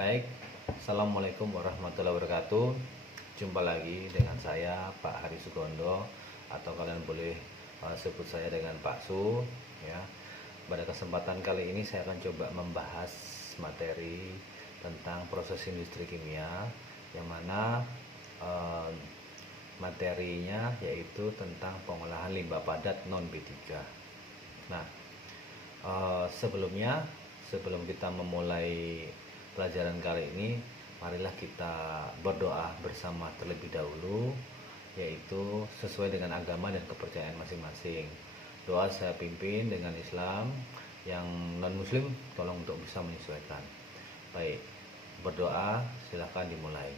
Baik, Assalamualaikum warahmatullahi wabarakatuh. Jumpa lagi dengan saya Pak Hari Sugondo, atau kalian boleh sebut saya dengan Pak Su ya. Pada kesempatan kali ini saya akan coba membahas materi tentang proses industri kimia, yang mana eh, materinya yaitu tentang pengolahan limbah padat non B3. Nah, sebelum kita memulai pelajaran kali ini, marilah kita berdoa bersama terlebih dahulu, yaitu sesuai dengan agama dan kepercayaan masing-masing. Doa saya pimpin dengan Islam, yang non muslim tolong untuk bisa menyesuaikan. Baik, berdoa silahkan dimulai.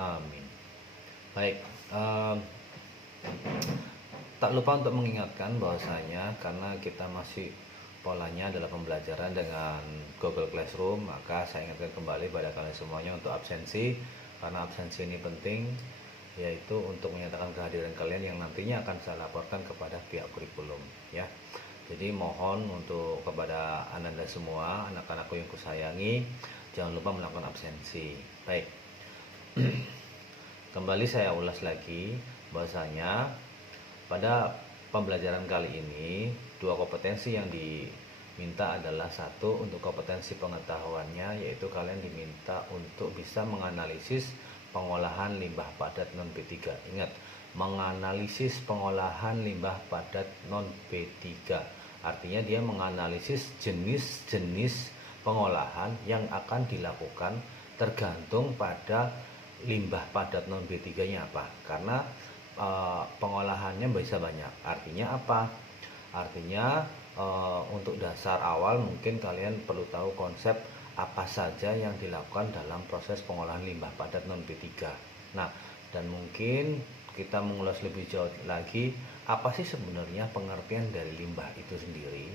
Amin. Baik, tak lupa untuk mengingatkan bahwasanya karena kita masih polanya adalah pembelajaran dengan Google Classroom, maka saya ingatkan kembali pada kalian semuanya untuk absensi, karena absensi ini penting, yaitu untuk menyatakan kehadiran kalian yang nantinya akan saya laporkan kepada pihak kurikulum ya. Jadi mohon untuk kepada Anda semua, anak-anakku yang kusayangi, jangan lupa melakukan absensi. Baik. Kembali saya ulas lagi bahwasanya pada pembelajaran kali ini dua kompetensi yang diminta adalah: satu, untuk kompetensi pengetahuannya, yaitu kalian diminta untuk bisa menganalisis pengolahan limbah padat non B3. Ingat, menganalisis pengolahan limbah padat non B3 artinya dia menganalisis jenis-jenis pengolahan yang akan dilakukan tergantung pada limbah padat non B3-nya apa. Karena pengolahannya bisa banyak. Artinya apa? Artinya untuk dasar awal mungkin kalian perlu tahu konsep apa saja yang dilakukan dalam proses pengolahan limbah padat non B3. Nah, dan mungkin kita mengulas lebih jauh lagi, apa sih sebenarnya pengertian dari limbah itu sendiri,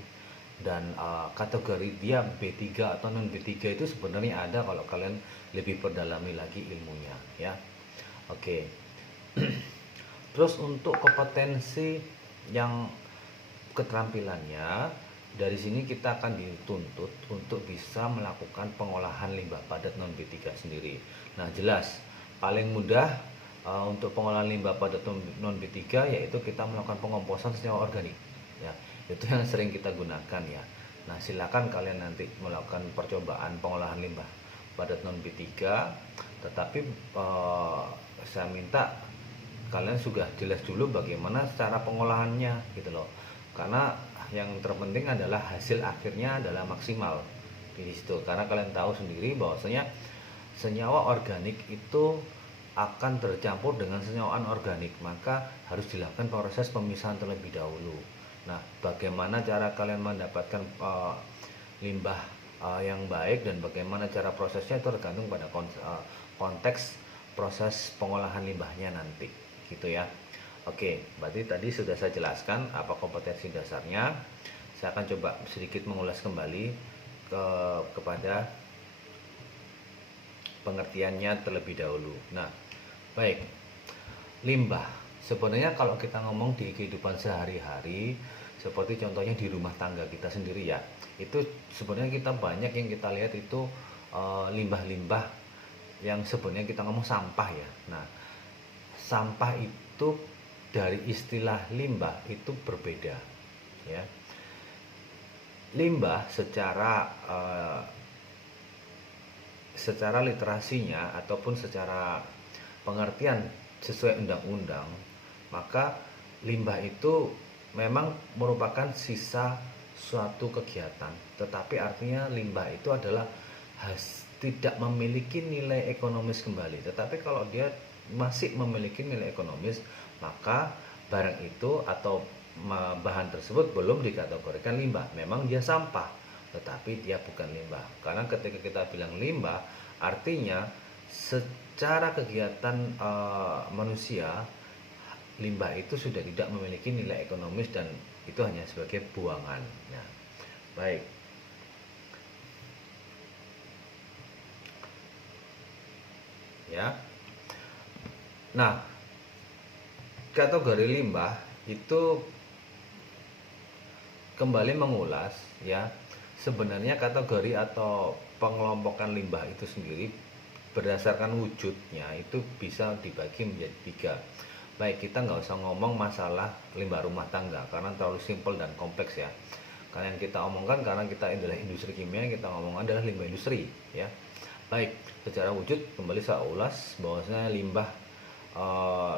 dan kategori dia B3 atau non B3 itu sebenarnya ada kalau kalian lebih perdalami lagi ilmunya ya. Oke. Terus untuk kompetensi yang keterampilannya, dari sini kita akan dituntut untuk bisa melakukan pengolahan limbah padat non B3 sendiri. Nah, jelas paling mudah untuk pengolahan limbah padat non B3 yaitu kita melakukan pengomposan senyawa organik ya. Itu yang sering kita gunakan ya. Nah, silakan kalian nanti melakukan percobaan pengolahan limbah padat non B3, tetapi saya minta kalian sudah jelas dulu bagaimana cara pengolahannya gitu loh. Karena yang terpenting adalah hasil akhirnya adalah maksimal di situ. Karena kalian tahu sendiri bahwasanya senyawa organik itu akan tercampur dengan senyawa anorganik, maka harus dilakukan proses pemisahan terlebih dahulu. Nah, bagaimana cara kalian mendapatkan limbah yang baik dan bagaimana cara prosesnya itu tergantung pada konteks proses pengolahan limbahnya nanti gitu ya. Oke, berarti tadi sudah saya jelaskan apa kompetensi dasarnya. Saya akan coba sedikit mengulas kembali kepada pengertiannya terlebih dahulu. Nah, baik. Limbah. Sebenarnya kalau kita ngomong di kehidupan sehari-hari, seperti contohnya di rumah tangga kita sendiri ya, itu sebenarnya kita banyak yang kita lihat itu limbah-limbah yang sebenarnya kita ngomong sampah ya. Nah, sampah itu dari istilah limbah itu berbeda ya. Limbah secara literasinya ataupun secara pengertian sesuai undang-undang, maka limbah itu memang merupakan sisa suatu kegiatan, tetapi artinya limbah itu adalah tidak memiliki nilai ekonomis kembali. Tetapi kalau dia masih memiliki nilai ekonomis, maka barang itu atau bahan tersebut belum dikategorikan limbah. Memang dia sampah, tetapi dia bukan limbah. Karena ketika kita bilang limbah, artinya secara kegiatan manusia, limbah itu sudah tidak memiliki nilai ekonomis dan itu hanya sebagai buangan. Nah, baik. Ya. Nah, kategori limbah itu kembali mengulas ya, sebenarnya kategori atau pengelompokan limbah itu sendiri berdasarkan wujudnya itu bisa dibagi menjadi 3. Baik, kita nggak usah ngomong masalah limbah rumah tangga karena terlalu simpel dan kompleks ya. Karena yang kita omongkan, karena kita adalah industri kimia, yang kita ngomong adalah limbah industri ya. Baik, secara wujud kembali saya ulas bahwasanya limbah eh,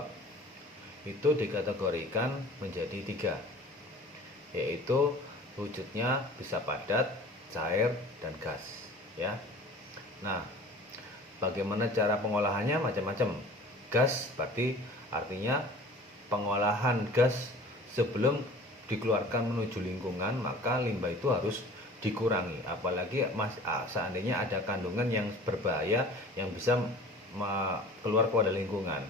itu dikategorikan menjadi 3, yaitu wujudnya bisa padat, cair, dan gas ya. Nah, bagaimana cara pengolahannya? Macam-macam. Gas berarti artinya pengolahan gas sebelum dikeluarkan menuju lingkungan, maka limbah itu harus dikurangi. Apalagi seandainya ada kandungan yang berbahaya yang bisa keluar kepada lingkungan.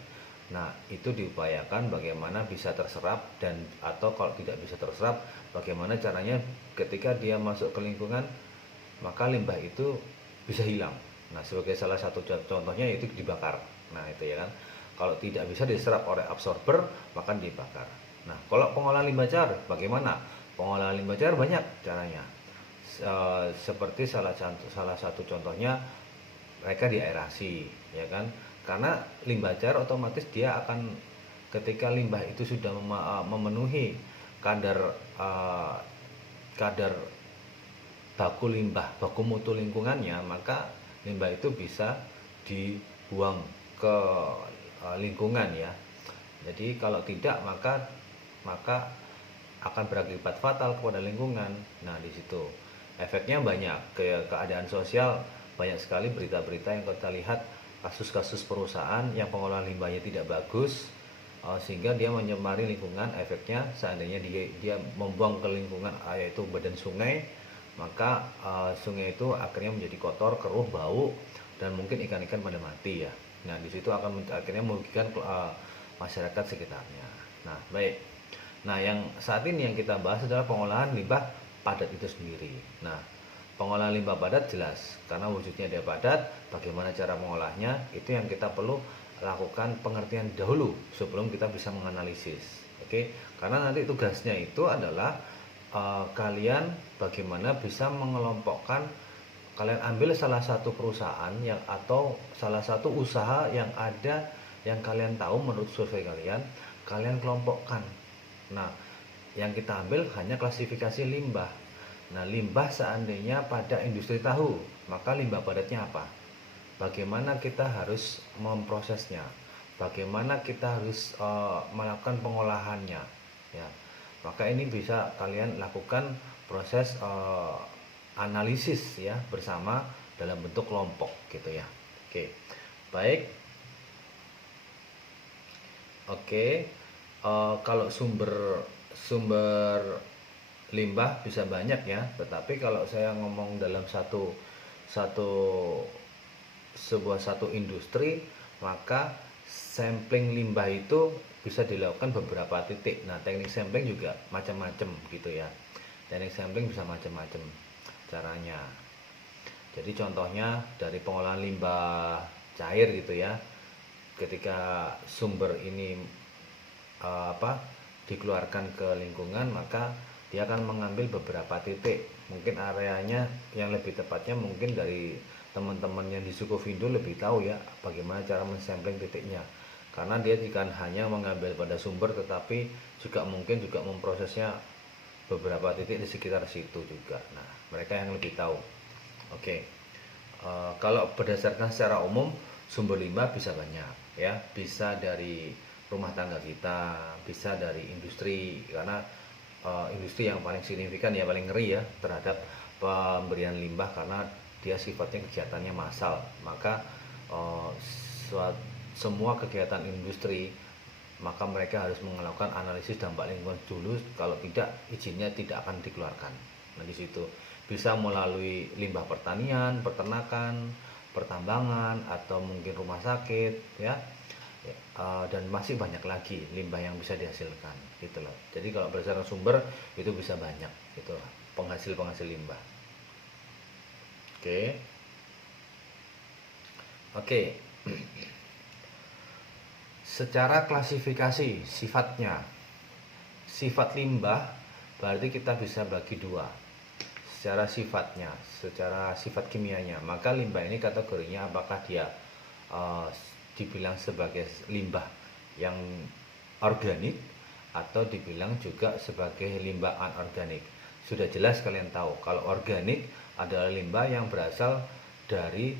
Nah, itu diupayakan bagaimana bisa terserap, dan atau kalau tidak bisa terserap, bagaimana caranya ketika dia masuk ke lingkungan, maka limbah itu bisa hilang. Nah, sebagai salah satu contohnya itu dibakar. Nah, itu ya kan. Kalau tidak bisa diserap oleh absorber, maka dibakar. Nah, kalau pengolahan limbah cair bagaimana? Pengolahan limbah cair banyak caranya. Seperti salah satu contohnya mereka diaerasi, ya kan? Karena limbah cair otomatis dia akan, ketika limbah itu sudah memenuhi kadar kadar baku mutu lingkungannya, maka limbah itu bisa dibuang ke lingkungan ya. Jadi kalau tidak, maka akan berakibat fatal kepada lingkungan. Nah, di situ efeknya banyak, keadaan sosial banyak sekali berita-berita yang kita lihat, kasus-kasus perusahaan yang pengolahan limbahnya tidak bagus, sehingga dia menyemari lingkungan. Efeknya seandainya dia membuang ke lingkungan, yaitu badan sungai, maka sungai itu akhirnya menjadi kotor, keruh, bau, dan mungkin ikan-ikan pada mati ya. Nah, di situ akan akhirnya merugikan masyarakat sekitarnya. Nah, baik. Nah, yang saat ini yang kita bahas adalah pengolahan limbah padat itu sendiri. Nah, pengolahan limbah padat jelas karena wujudnya dia padat, bagaimana cara mengolahnya itu yang kita perlu lakukan pengertian dahulu sebelum kita bisa menganalisis. Oke, karena nanti tugasnya itu adalah kalian bagaimana bisa mengelompokkan. Kalian ambil salah satu perusahaan yang atau salah satu usaha yang ada yang kalian tahu menurut survei kalian, kalian kelompokkan. Nah, yang kita ambil hanya klasifikasi limbah. Nah, limbah seandainya pada industri tahu, maka limbah padatnya apa? Bagaimana kita harus memprosesnya? Bagaimana kita harus melakukan pengolahannya? Ya, maka ini bisa kalian lakukan proses analisis ya bersama dalam bentuk kelompok gitu ya. Oke, baik. Oke, kalau sumber limbah bisa banyak ya, tetapi kalau saya ngomong dalam satu industri, maka sampling limbah itu bisa dilakukan beberapa titik. Nah, teknik sampling juga macam-macam gitu ya. Teknik sampling bisa macam-macam caranya. Jadi contohnya dari pengolahan limbah cair gitu ya. Ketika sumber ini dikeluarkan ke lingkungan, maka dia akan mengambil beberapa titik. Mungkin areanya yang lebih tepatnya mungkin dari teman-teman yang di Sukovindo lebih tahu ya bagaimana cara mensampling titiknya. Karena dia tidak hanya mengambil pada sumber, tetapi juga mungkin juga memprosesnya beberapa titik di sekitar situ juga. Nah, mereka yang lebih tahu. Oke, kalau berdasarkan secara umum sumber limbah bisa banyak ya, bisa dari rumah tangga kita, bisa dari industri, karena industri yang paling signifikan ya, paling ngeri ya terhadap pemberian limbah karena dia sifatnya kegiatannya massal. Maka semua kegiatan industri, maka mereka harus melakukan analisis dampak lingkungan dulu, kalau tidak izinnya tidak akan dikeluarkan. Nah, di situ bisa melalui limbah pertanian, peternakan, pertambangan, atau mungkin rumah sakit ya. Dan masih banyak lagi limbah yang bisa dihasilkan gitu loh. Jadi kalau berdasarkan sumber itu bisa banyak gitu loh, penghasil limbah. Oke. Secara klasifikasi sifatnya, sifat limbah berarti kita bisa bagi dua secara sifatnya, secara sifat kimianya. Maka limbah ini kategorinya apakah dia dibilang sebagai limbah yang organik atau dibilang juga sebagai limbah anorganik. Sudah jelas kalian tahu kalau organik adalah limbah yang berasal dari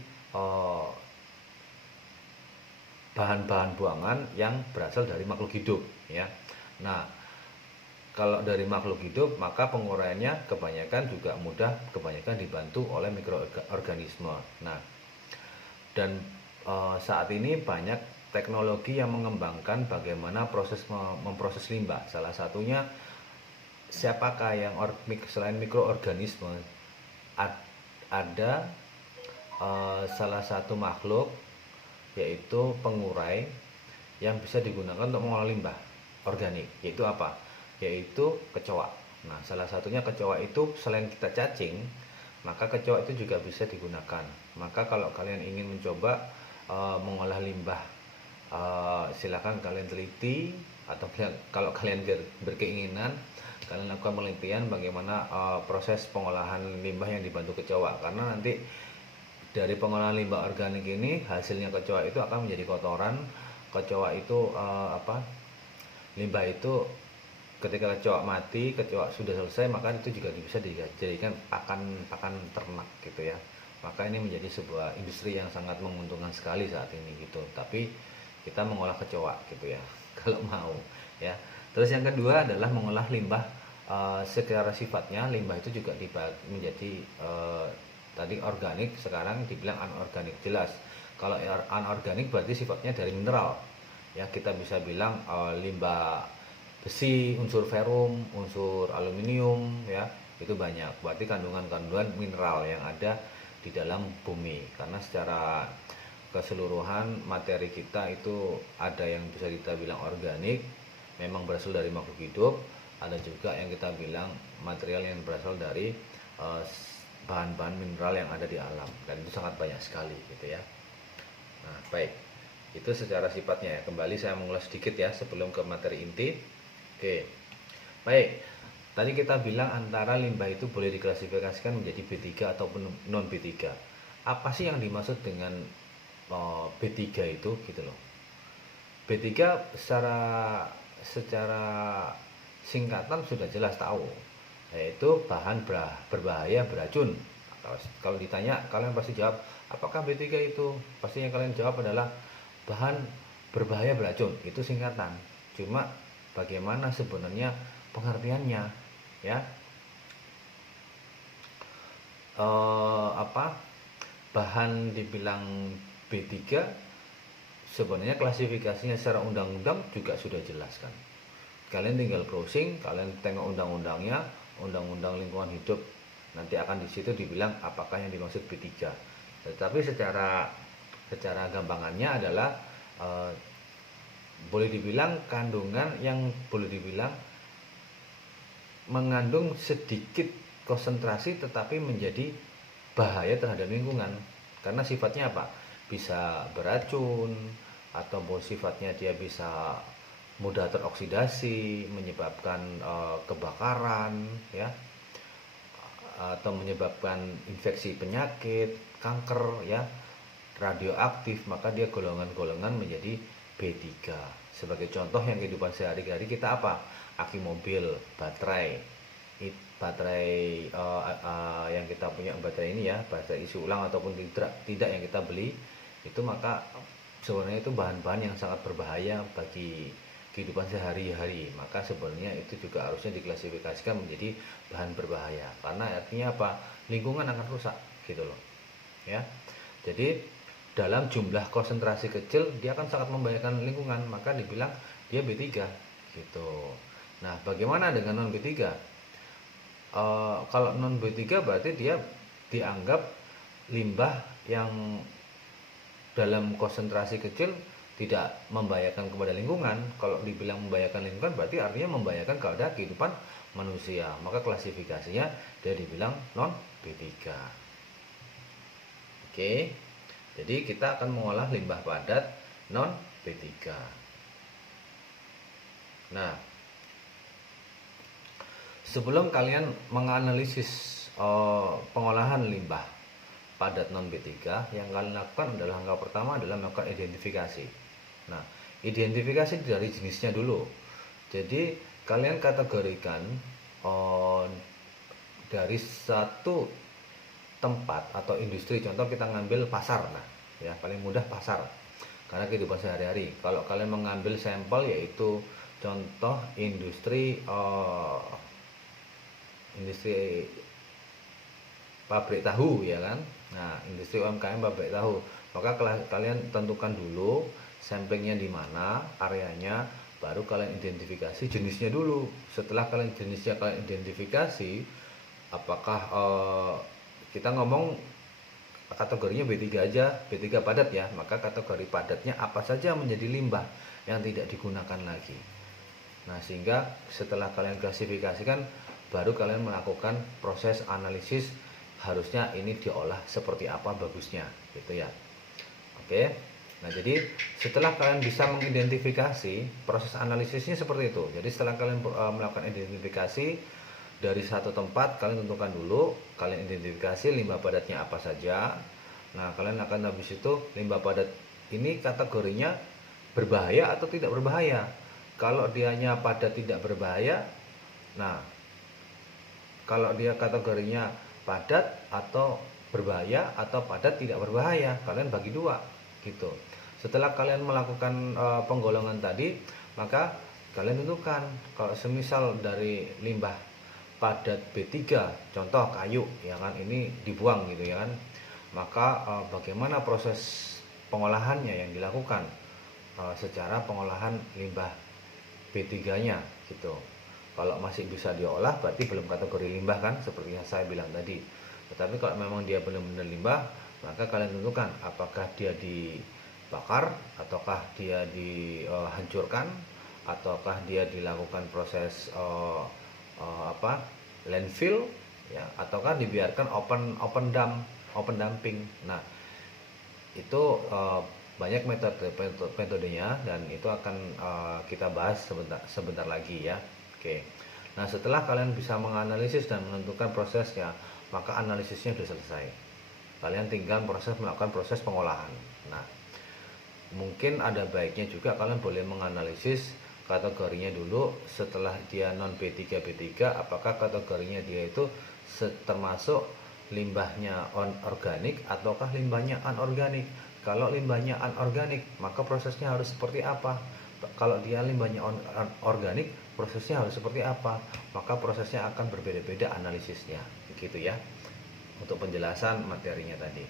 bahan-bahan buangan yang berasal dari makhluk hidup, ya. Nah, kalau dari makhluk hidup maka penguraiannya kebanyakan juga mudah, kebanyakan dibantu oleh mikroorganisme. Nah, dan saat ini banyak teknologi yang mengembangkan bagaimana proses memproses limbah. Salah satunya siapakah yang selain mikroorganisme ada salah satu makhluk yaitu pengurai yang bisa digunakan untuk mengolah limbah organik, yaitu apa? Yaitu kecoa. Nah, salah satunya kecoa itu selain kita cacing, maka kecoa itu juga bisa digunakan. Maka kalau kalian ingin mencoba mengolah limbah, silakan kalian teliti, atau kalau kalian berkeinginan kalian lakukan penelitian bagaimana proses pengolahan limbah yang dibantu kecoa, karena nanti dari pengolahan limbah organik ini hasilnya kecoa itu akan menjadi kotoran. Kecoa itu limbah itu ketika kecoa mati, kecoa sudah selesai, maka itu juga bisa dijadikan pakan ternak gitu ya. Maka ini menjadi sebuah industri yang sangat menguntungkan sekali saat ini gitu. Tapi kita mengolah kecoa gitu ya kalau mau ya. Terus yang kedua adalah mengolah limbah secara sifatnya. Limbah itu juga menjadi tadi organik, sekarang dibilang anorganik. Jelas kalau anorganik berarti sifatnya dari mineral ya. Kita bisa bilang limbah besi, unsur ferum, unsur aluminium ya, itu banyak. Berarti kandungan-kandungan mineral yang ada di dalam bumi. Karena secara keseluruhan materi kita itu ada yang bisa kita bilang organik, memang berasal dari makhluk hidup. Ada juga yang kita bilang material yang berasal dari bahan-bahan mineral yang ada di alam, dan itu sangat banyak sekali gitu ya. Nah, baik, itu secara sifatnya ya. Kembali saya mengulas sedikit ya sebelum ke materi inti. Oke, baik, tadi kita bilang antara limbah itu boleh diklasifikasikan menjadi B3 ataupun non B3. Apa sih yang dimaksud dengan B3 itu gitu loh. B3 secara singkatan sudah jelas tahu, yaitu bahan berbahaya beracun. Kalau ditanya kalian pasti jawab apakah B3 itu, pasti yang kalian jawab adalah bahan berbahaya beracun. Itu singkatan, cuma bagaimana sebenarnya pengertiannya ya. Bahan dibilang B3 sebenarnya klasifikasinya secara undang-undang juga sudah jelas kan. Kalian tinggal browsing, kalian tengok undang-undangnya, undang-undang lingkungan hidup, nanti akan di situ dibilang apakah yang dimaksud B3. Tetapi secara gampangannya adalah boleh dibilang kandungan yang boleh dibilang mengandung sedikit konsentrasi tetapi menjadi bahaya terhadap lingkungan. Karena sifatnya apa? Bisa beracun, atau sifatnya dia bisa mudah teroksidasi, menyebabkan kebakaran ya, atau menyebabkan infeksi penyakit, kanker ya, radioaktif. Maka dia golongan-golongan menjadi B3. Sebagai contoh yang kehidupan sehari-hari kita apa? Aki mobil, baterai yang kita punya, baterai ini ya, baterai isi ulang ataupun tidak yang kita beli itu, maka sebenarnya itu bahan-bahan yang sangat berbahaya bagi kehidupan sehari-hari. Maka sebenarnya itu juga harusnya diklasifikasikan menjadi bahan berbahaya, karena artinya apa? Lingkungan akan rusak gitu loh ya. Jadi dalam jumlah konsentrasi kecil dia akan sangat membahayakan lingkungan, maka dibilang dia B3 gitu. Nah, bagaimana dengan non B3? Kalau non B3 berarti dia dianggap limbah yang dalam konsentrasi kecil tidak membahayakan kepada lingkungan. Kalau dibilang membahayakan lingkungan berarti artinya membahayakan kepada kehidupan manusia. Maka klasifikasinya dia dibilang non B3. Oke. Jadi kita akan mengolah limbah padat non B3. Nah, Sebelum kalian menganalisis pengolahan limbah padat non B3, yang kalian lakukan adalah langkah pertama adalah melakukan identifikasi. Nah, identifikasi dari jenisnya dulu. Jadi kalian kategorikan dari satu tempat atau industri. Contoh kita ngambil pasar, nah ya paling mudah pasar karena kehidupan sehari-hari. Kalau kalian mengambil sampel yaitu contoh industri industri pabrik tahu ya kan. Nah, industri UMKM pabrik tahu. Maka kalian tentukan dulu samplingnya di mana, areanya, baru kalian identifikasi jenisnya dulu. Setelah kalian identifikasi, apakah kita ngomong kategorinya B3 aja, B3 padat ya, maka kategori padatnya apa saja menjadi limbah yang tidak digunakan lagi. Nah, sehingga setelah kalian klasifikasikan, baru kalian melakukan proses analisis, harusnya ini diolah seperti apa bagusnya, gitu ya. Oke, nah jadi setelah kalian bisa mengidentifikasi, proses analisisnya seperti itu. Jadi setelah kalian melakukan identifikasi, dari satu tempat kalian tentukan dulu, kalian identifikasi limbah padatnya apa saja. Nah, kalian akan habis itu limbah padat ini kategorinya berbahaya atau tidak berbahaya. Kalau dianya padat tidak berbahaya, nah kalau dia kategorinya padat atau berbahaya atau padat tidak berbahaya, kalian bagi dua gitu. Setelah kalian melakukan penggolongan tadi, maka kalian tentukan kalau semisal dari limbah padat B3 contoh kayu ya kan, ini dibuang gitu ya kan, maka bagaimana proses pengolahannya yang dilakukan secara pengolahan limbah B3 nya gitu. Kalau masih bisa diolah berarti belum kategori limbah kan, seperti yang saya bilang tadi. Tetapi kalau memang dia benar-benar limbah, maka kalian tentukan apakah dia dibakar ataukah dia dihancurkan ataukah dia dilakukan proses landfill ya, ataukah dibiarkan open dumping. Nah, itu banyak metodenya dan itu akan kita bahas sebentar lagi ya. Oke. Nah, setelah kalian bisa menganalisis dan menentukan prosesnya, maka analisisnya sudah selesai. Kalian tinggal melakukan proses pengolahan. Nah, mungkin ada baiknya juga kalian boleh menganalisis kategorinya dulu. Setelah dia non B3 apakah kategorinya dia itu termasuk limbahnya organik ataukah limbahnya anorganik. Kalau limbahnya anorganik, maka prosesnya harus seperti apa? Kalau dia limbahnya organik, prosesnya harus seperti apa? Maka prosesnya akan berbeda-beda analisisnya, begitu ya. Untuk penjelasan materinya tadi.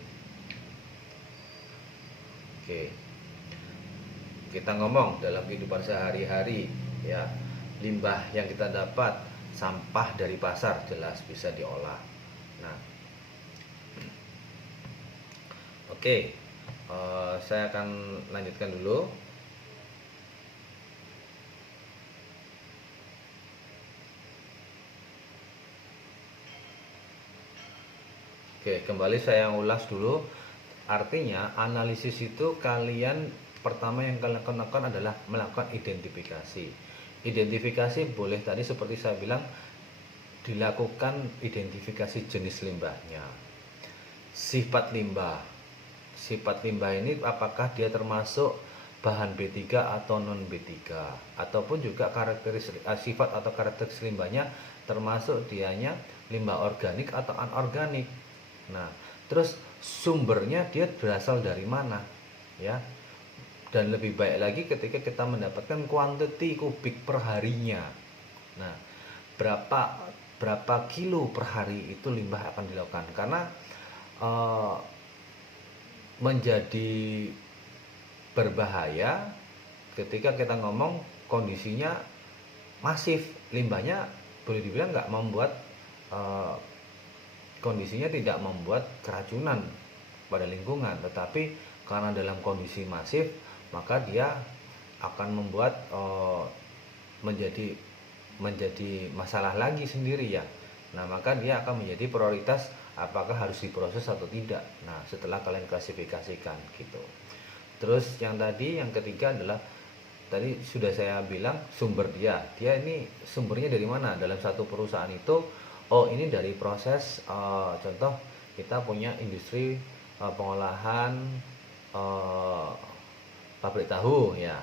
Oke. Kita ngomong dalam kehidupan sehari-hari ya, limbah yang kita dapat, sampah dari pasar jelas bisa diolah. Nah, oke, saya akan lanjutkan dulu. Oke, kembali saya ulas dulu. Artinya analisis itu kalian pertama yang kalian lakukan adalah melakukan identifikasi. Identifikasi boleh tadi seperti saya bilang dilakukan identifikasi jenis limbahnya. Sifat limbah. Sifat limbah ini apakah dia termasuk bahan B3 atau non B3, ataupun juga karakteristik sifat atau karakteristik limbahnya termasuk dianya limbah organik atau anorganik. Nah, terus sumbernya dia berasal dari mana ya. Dan lebih baik lagi ketika kita mendapatkan kuantiti kubik per harinya. Nah, berapa kilo per hari itu limbah akan dilakukan, karena menjadi berbahaya ketika kita ngomong kondisinya masif. Limbahnya boleh dibilang nggak membuat kondisinya tidak membuat keracunan pada lingkungan, tetapi karena dalam kondisi masif, maka dia akan membuat menjadi masalah lagi sendiri ya. Nah, maka dia akan menjadi prioritas apakah harus diproses atau tidak. Nah, setelah kalian klasifikasikan gitu. Terus yang tadi yang ketiga adalah tadi sudah saya bilang sumber dia ini sumbernya dari mana dalam satu perusahaan itu. Oh, ini dari proses, contoh kita punya industri pengolahan eh, pabrik tahu ya,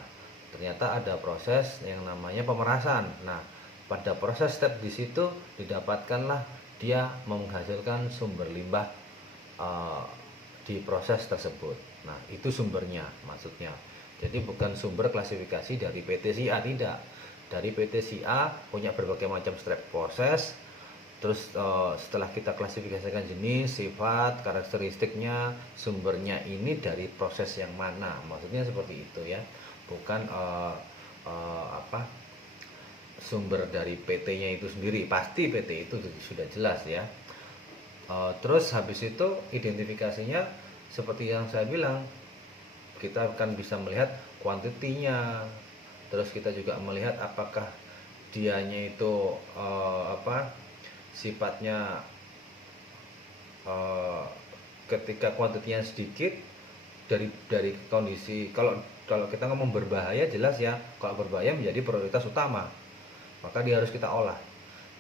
ternyata ada proses yang namanya pemerasan. Nah, pada proses step di situ didapatkanlah dia menghasilkan sumber limbah eh, di proses tersebut. Nah, itu sumbernya maksudnya. Jadi bukan sumber klasifikasi dari PT SIA, tidak. Dari PT SIA punya berbagai macam step proses. Terus setelah kita klasifikasikan jenis, sifat, karakteristiknya, sumbernya ini dari proses yang mana? Maksudnya seperti itu ya. Bukan apa sumber dari PT-nya itu sendiri. Pasti PT itu sudah jelas ya. Terus habis itu identifikasinya seperti yang saya bilang, kita akan bisa melihat kuantitinya. Terus kita juga melihat apakah dianya itu sifatnya ketika kuantitinya sedikit dari kondisi, kalau kita ngomong berbahaya jelas ya, kalau berbahaya menjadi prioritas utama maka dia harus kita olah.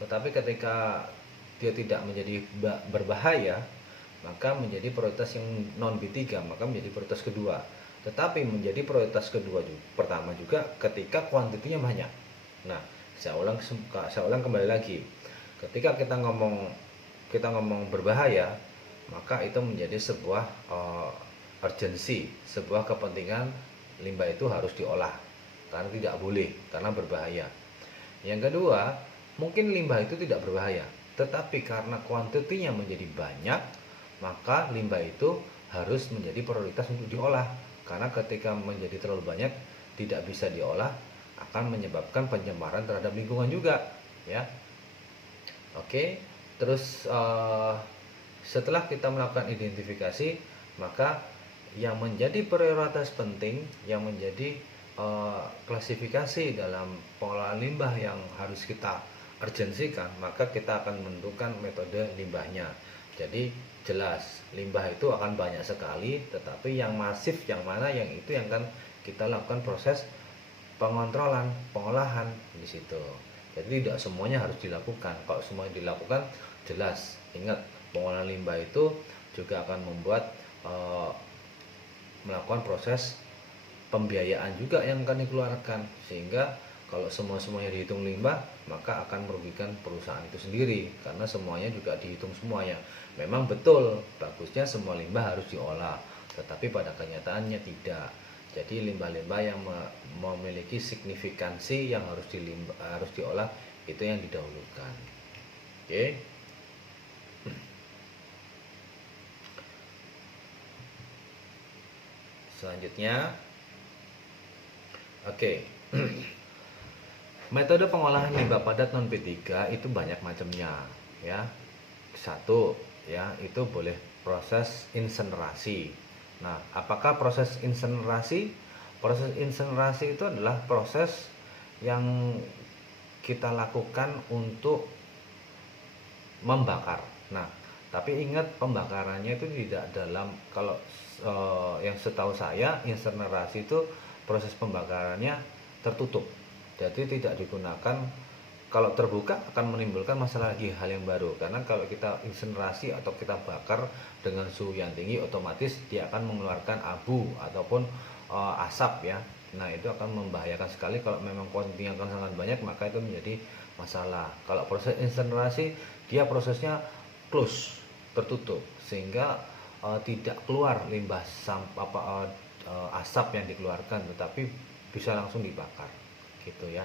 Tetapi ketika dia tidak menjadi berbahaya maka menjadi prioritas yang non B3, maka menjadi prioritas kedua. Tetapi menjadi prioritas kedua juga, pertama juga ketika kuantitinya banyak. Nah, saya ulang kembali lagi. Ketika kita ngomong berbahaya, maka itu menjadi sebuah urgensi, sebuah kepentingan limbah itu harus diolah karena tidak boleh, karena berbahaya. Yang kedua, mungkin limbah itu tidak berbahaya, tetapi karena kuantitinya menjadi banyak, maka limbah itu harus menjadi prioritas untuk diolah. Karena ketika menjadi terlalu banyak tidak bisa diolah, akan menyebabkan pencemaran terhadap lingkungan juga, ya. Oke, terus setelah kita melakukan identifikasi, maka yang menjadi prioritas penting, yang menjadi klasifikasi dalam pengolahan limbah yang harus kita urgensikan, maka kita akan menentukan metode limbahnya. Jadi jelas limbah itu akan banyak sekali, tetapi yang masif yang mana, yang itu yang akan kita lakukan proses pengontrolan, pengolahan di situ. Jadi tidak semuanya harus dilakukan. Kalau semuanya dilakukan, jelas ingat pengolahan limbah itu juga akan membuat melakukan proses pembiayaan juga yang akan dikeluarkan, sehingga kalau semuanya dihitung limbah maka akan merugikan perusahaan itu sendiri, karena semuanya juga dihitung semuanya. Memang betul bagusnya semua limbah harus diolah, tetapi pada kenyataannya tidak. Jadi limbah-limbah yang memiliki signifikansi yang harus diolah itu yang didahulukan. Oke. Selanjutnya, oke. Metode pengolahan limbah padat non P3 itu banyak macamnya, ya. Satu, ya, itu boleh proses insenerasi. Nah, apakah proses insenerasi? Proses insenerasi itu adalah proses yang kita lakukan untuk membakar. Nah, tapi ingat pembakarannya itu tidak dalam, kalau yang setahu saya insenerasi itu proses pembakarannya tertutup. Jadi tidak digunakan, kalau terbuka akan menimbulkan masalah lagi, hal yang baru. Karena kalau kita insenerasi atau kita bakar dengan suhu yang tinggi, otomatis dia akan mengeluarkan abu ataupun asap ya. Nah, itu akan membahayakan sekali. Kalau memang kuantitinya akan sangat banyak, maka itu menjadi masalah. Kalau proses insenerasi, dia prosesnya close, tertutup, sehingga tidak keluar limbah asap yang dikeluarkan, tetapi bisa langsung dibakar gitu ya.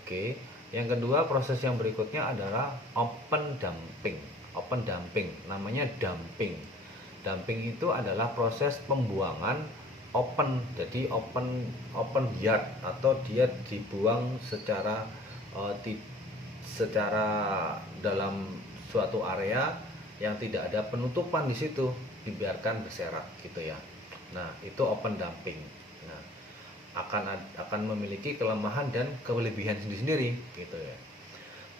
Oke, yang kedua, proses yang berikutnya adalah open dumping. Open dumping, namanya dumping. Dumping itu adalah proses pembuangan open, jadi open yard, atau dia dibuang secara dalam suatu area yang tidak ada penutupan di situ, dibiarkan berserak gitu ya. Nah, itu open dumping. Nah, akan memiliki kelemahan dan kelebihan sendiri-sendiri gitu ya.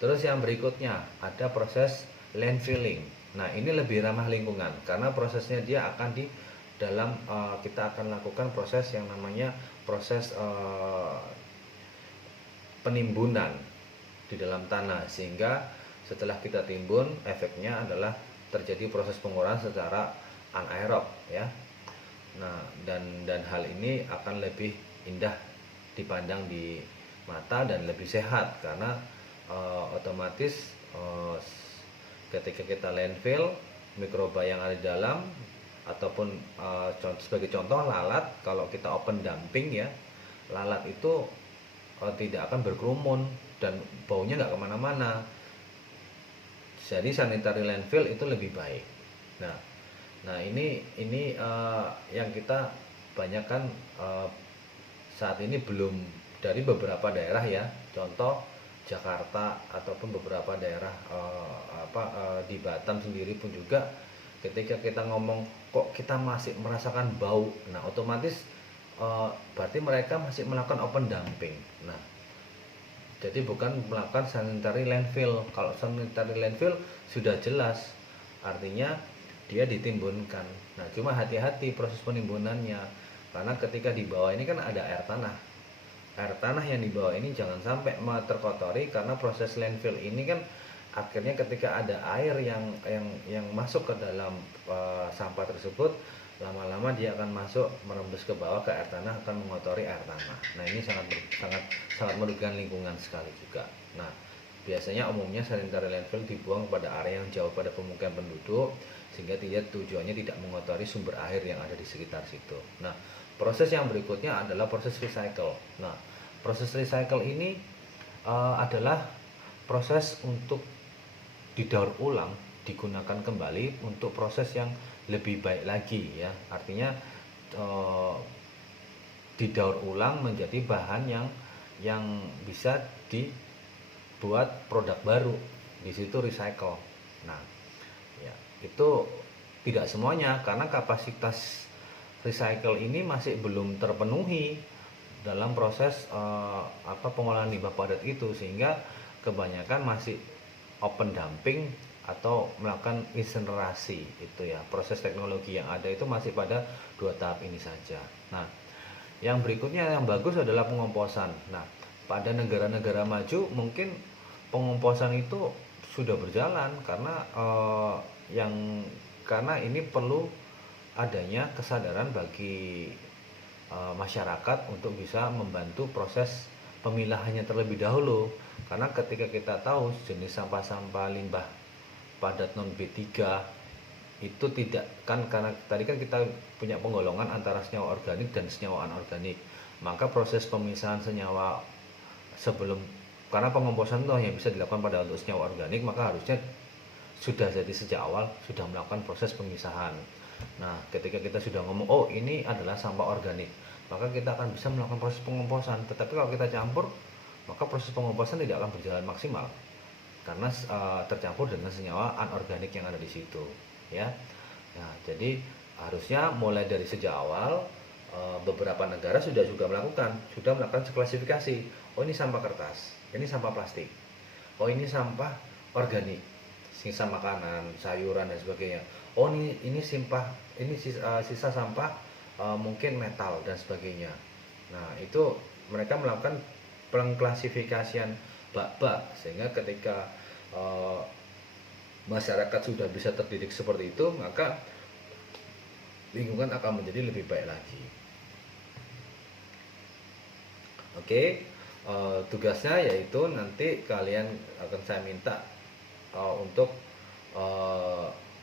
Terus yang berikutnya ada proses landfilling. Nah, ini lebih ramah lingkungan karena prosesnya dia akan kita akan lakukan proses yang namanya proses penimbunan di dalam tanah, sehingga setelah kita timbun efeknya adalah terjadi proses pengurahan secara anaerob ya. Nah, dan hal ini akan lebih indah dipandang di mata dan lebih sehat karena otomatis ketika kita landfill, mikroba yang ada di dalam ataupun sebagai contoh lalat, kalau kita open dumping ya, lalat itu tidak akan berkerumun dan baunya nggak kemana-mana. Jadi sanitary landfill itu lebih baik. Nah ini yang kita banyakkan saat ini belum dari beberapa daerah ya. Contoh Jakarta ataupun beberapa daerah di Batam sendiri pun juga, ketika kita ngomong kok kita masih merasakan bau, nah otomatis berarti mereka masih melakukan open dumping. Nah, jadi bukan melakukan sanitary landfill. Kalau sanitary landfill sudah jelas, artinya dia ditimbunkan. Nah, cuma hati-hati proses penimbunannya, karena ketika di bawah ini kan ada air tanah. Air tanah yang di bawah ini jangan sampai terkotori, karena proses landfill ini kan akhirnya ketika ada air yang masuk ke dalam sampah tersebut, lama-lama dia akan masuk merembes ke bawah ke air tanah, akan mengotori air tanah. Nah, ini sangat merugikan lingkungan sekali juga. Nah, biasanya umumnya sanitary landfill dibuang pada area yang jauh pada pemukiman penduduk, sehingga tujuannya tidak mengotori sumber air yang ada di sekitar situ. Nah, proses yang berikutnya adalah proses recycle. Nah, proses recycle ini adalah proses untuk didaur ulang, digunakan kembali untuk proses yang lebih baik lagi ya. Artinya didaur ulang menjadi bahan yang bisa dibuat produk baru. Di situ recycle. Nah, ya, itu tidak semuanya, karena kapasitas recycle ini masih belum terpenuhi dalam proses pengolahan limbah padat itu, sehingga kebanyakan masih open dumping atau melakukan insinerasi itu ya. Proses teknologi yang ada itu masih pada 2 tahap ini saja. Nah, yang berikutnya yang bagus adalah pengomposan. Nah, pada negara-negara maju mungkin pengomposan itu sudah berjalan, karena karena ini perlu adanya kesadaran bagi masyarakat untuk bisa membantu proses pemilahannya terlebih dahulu. Karena ketika kita tahu jenis sampah-sampah limbah padat non B3 itu tidak kan, karena tadi kan kita punya penggolongan antara senyawa organik dan senyawa anorganik, maka proses pemisahan senyawa sebelum, karena pengomposan itu hanya bisa dilakukan pada untuk senyawa organik, maka harusnya sudah jadi sejak awal sudah melakukan proses pemisahan. Nah, ketika kita sudah ngomong oh ini adalah sampah organik, maka kita akan bisa melakukan proses pengomposan. Tetapi kalau kita campur, maka proses pengomposan tidak akan berjalan maksimal, karena tercampur dengan senyawa anorganik yang ada di situ ya. Nah, jadi harusnya mulai dari sejak awal beberapa negara sudah melakukan klasifikasi. Oh, ini sampah kertas, ini sampah plastik, oh ini sampah organik, sisa makanan, sayuran dan sebagainya. Oh, ini sisa sampah mungkin metal dan sebagainya. Nah, itu mereka melakukan pengklasifikasian bak-bak, sehingga ketika masyarakat sudah bisa terdidik seperti itu, maka lingkungan akan menjadi lebih baik lagi. Oke, tugasnya yaitu nanti kalian akan saya minta untuk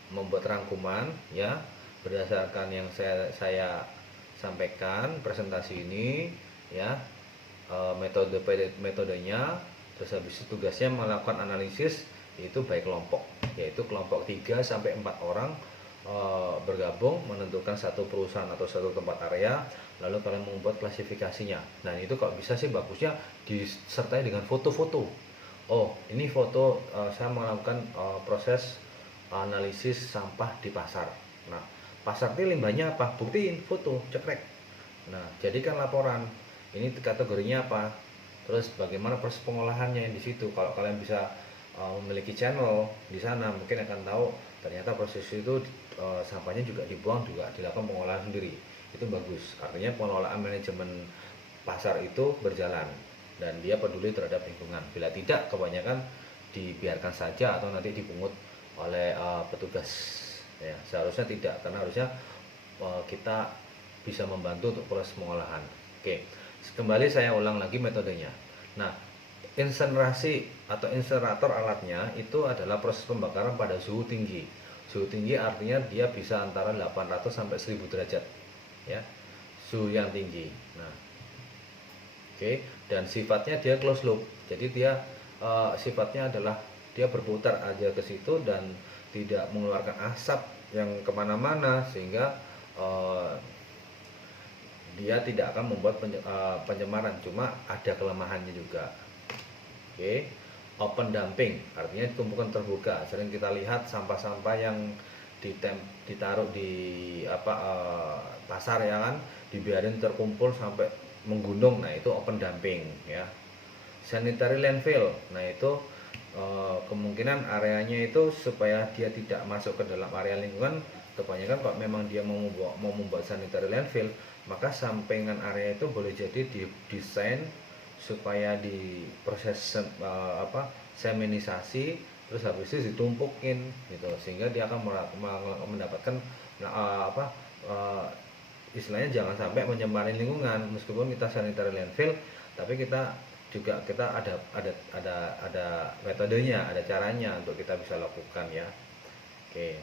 membuat rangkuman ya, berdasarkan yang saya sampaikan presentasi ini ya, metodenya. Terus habis itu tugasnya melakukan analisis, yaitu baik kelompok, yaitu kelompok 3 sampai 4 orang bergabung menentukan satu perusahaan atau satu tempat area, lalu kalian membuat klasifikasinya. Nah, itu kalau bisa sih bagusnya disertai dengan foto-foto. Oh, ini foto saya melakukan proses analisis sampah di pasar. Nah, pasar ini limbahnya apa? Buktiin, foto, cekrek. Nah, jadikan laporan. Ini kategorinya apa? Terus bagaimana proses pengolahannya di situ. Kalau kalian bisa memiliki channel di sana, mungkin akan tahu ternyata proses itu sampahnya juga dibuang, juga dilakukan pengolahan sendiri. Itu bagus. Artinya pengelolaan manajemen pasar itu berjalan dan dia peduli terhadap lingkungan. Bila tidak, kebanyakan dibiarkan saja atau nanti dipungut oleh petugas. Ya, seharusnya tidak, karena harusnya kita bisa membantu untuk proses pengolahan. Oke, kembali saya ulang lagi metodenya. Nah, insenerasi atau insenerator alatnya itu adalah proses pembakaran pada suhu tinggi. Suhu tinggi artinya dia bisa antara 800 sampai 1000 derajat, ya, suhu yang tinggi. Nah, oke, dan sifatnya dia close loop. Jadi dia sifatnya adalah dia berputar aja ke situ dan tidak mengeluarkan asap yang kemana-mana, sehingga dia tidak akan membuat pencemaran. Cuma ada kelemahannya juga. Oke, open dumping artinya tumpukan terbuka. Sering kita lihat sampah-sampah yang ditaruh di pasar, ya kan, dibiarin terkumpul sampai menggunung. Nah, itu open dumping, ya. Sanitary landfill, nah itu kemungkinan areanya itu supaya dia tidak masuk ke dalam area lingkungan. Kebanyakan kalau memang dia mau membuat sanitary landfill, maka sampingan area itu boleh jadi didesain supaya di proses seminisasi, terus habis itu ditumpukin gitu, sehingga dia akan mendapatkan istilahnya jangan sampai mencemari lingkungan. Meskipun kita sanitary landfill, tapi kita ada metodenya, ada caranya untuk kita bisa lakukan, ya. Oke,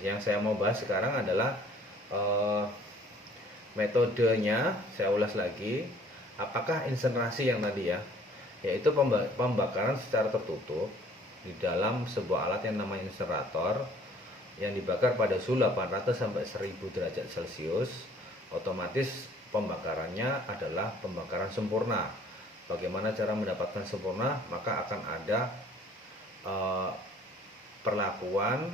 yang saya mau bahas sekarang adalah metodenya. Saya ulas lagi. Apakah insenerasi yang tadi, ya, yaitu pembakaran secara tertutup di dalam sebuah alat yang namanya insenerator yang dibakar pada suhu 800 sampai 1000 derajat Celcius. Otomatis pembakarannya adalah pembakaran sempurna. Bagaimana cara mendapatkan sempurna? Maka akan ada perlakuan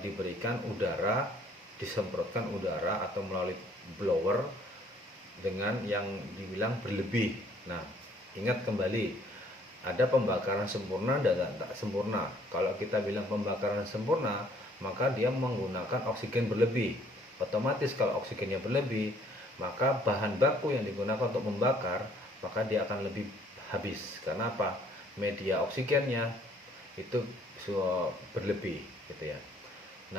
diberikan udara, disemprotkan udara atau melalui blower dengan yang dibilang berlebih. Nah, ingat kembali, ada pembakaran sempurna dan tak sempurna. Kalau kita bilang pembakaran sempurna, maka dia menggunakan oksigen berlebih. Otomatis kalau oksigennya berlebih, maka bahan baku yang digunakan untuk membakar, maka dia akan lebih habis. Karena apa? Media oksigennya itu berlebih, gitu ya.